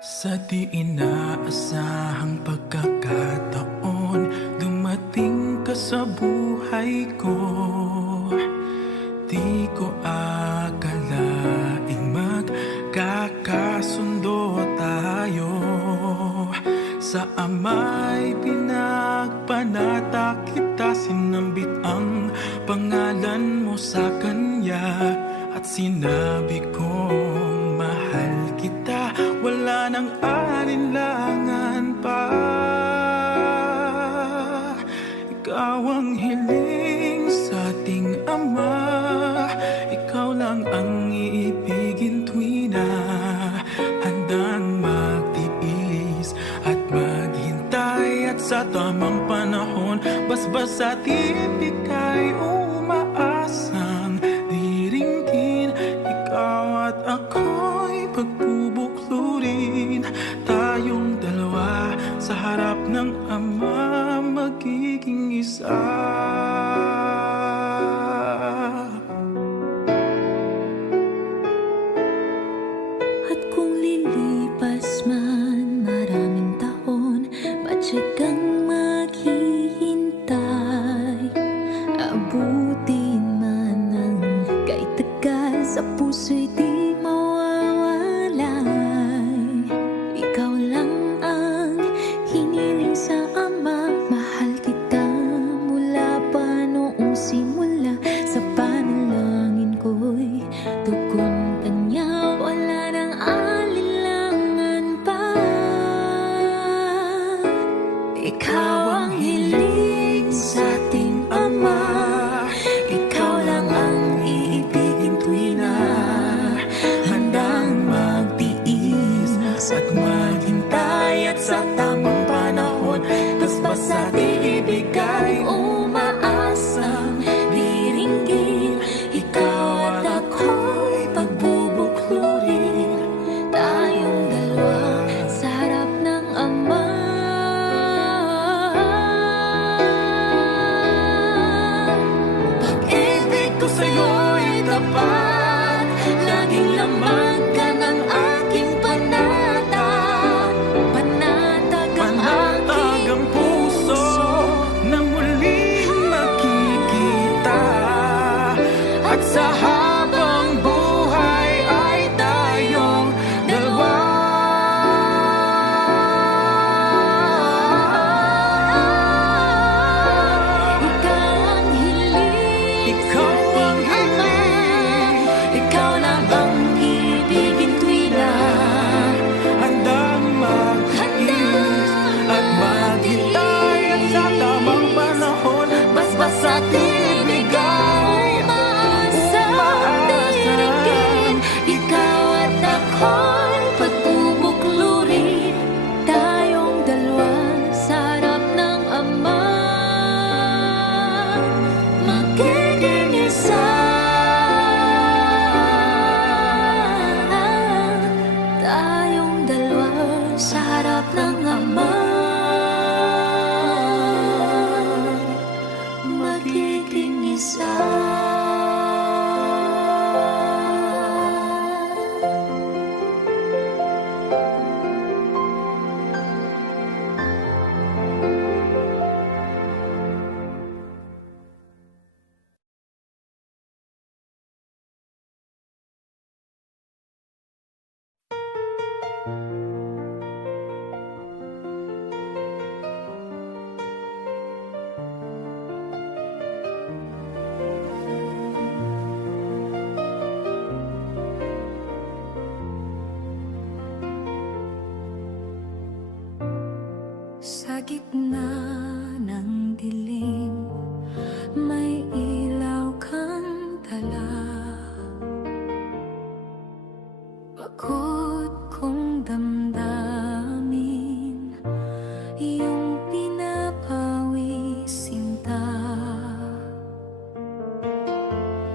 Sa di inaasahang pagkakataon, dumating ka sa buhay ko. Di ko akalaing magkakasundo tayo. Sa ama'y pinagpanata kita, sinambit ang pangalan mo sa kanya. At sinabi kong mahal kita, wala nang alinlangan pa. Ikaw ang hiling sa ating Ama, ikaw lang ang iibigin tuwi na handang magtiis at maghintay. At sa tamang panahon, basbas at ibigay, umaasang diringgin. Ikaw at ako'y pagbubuklurin, tayong dalawa sa harap ng Ama, magiging isa. At kung lilipas man maraming taon, patsyag kang maghihintay. Abutin man ang kay tagal, sa puso'y di mawawalay. Ikaw lang ang hiniling sa Ama, mahal kita mula pa noong simula. Sa panalangin ko'y tugon kanya, wala nang alinlangan pa. Ikaw ang hiling sa ating Ama, ikaw lang ang iibigin tuwi na handang magtiis at maghintay. At sa tamang panahon, basbas at ibigay, umaasang diringgin. Ikaw at ako'y pagbubuklurin, tayong dalawa sa harap ng Ama. Pag-ibig ko sa'yo'y tapat, laging laman ka ng aking panata. Panatag ang Panatag ang puso na muling makikita. At sa habang buhay ay tayong dalawa. Ikaw ang hiling, Ikaw ang hiling, ikaw lang ang ibigin tuwi na handang mag-iis at maghintay. At sa tamang panahon, basbas at ibigay, umaasang diringgin. Ikaw at ako'y pagbubuklurin, tayong dalawa sa harap ng Ama, magiging isa. Tayong dalawa sa harap ng Ama, magiging isa. Sa gitna ng dilim, may ilaw kang dala. Pagod kong damdamin, iyong pinapawis sinta.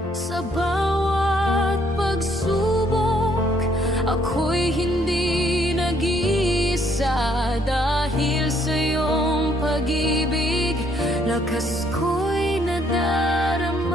Sa bawat pagsubok, ako'y hindi nag-iisa. Dahil sa iyong pag-ibig, lakas ko'y nadarama.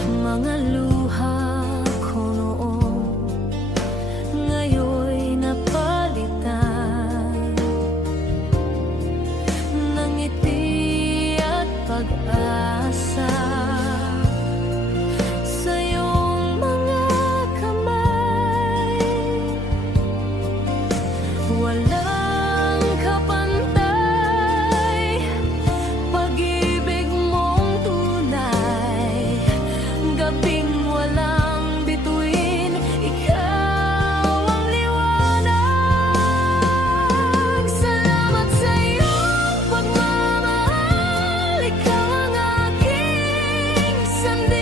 Mga luha ko noon ngayon'y napalitan ng ngiti at pag-asa sa iyong mga kamay. Walang kapantay, pag-ibig mong tunay, gabing walang bituin, ikaw ang liwanag. Salamat sa iyong pagmamahal, ikaw ang aking sandigan.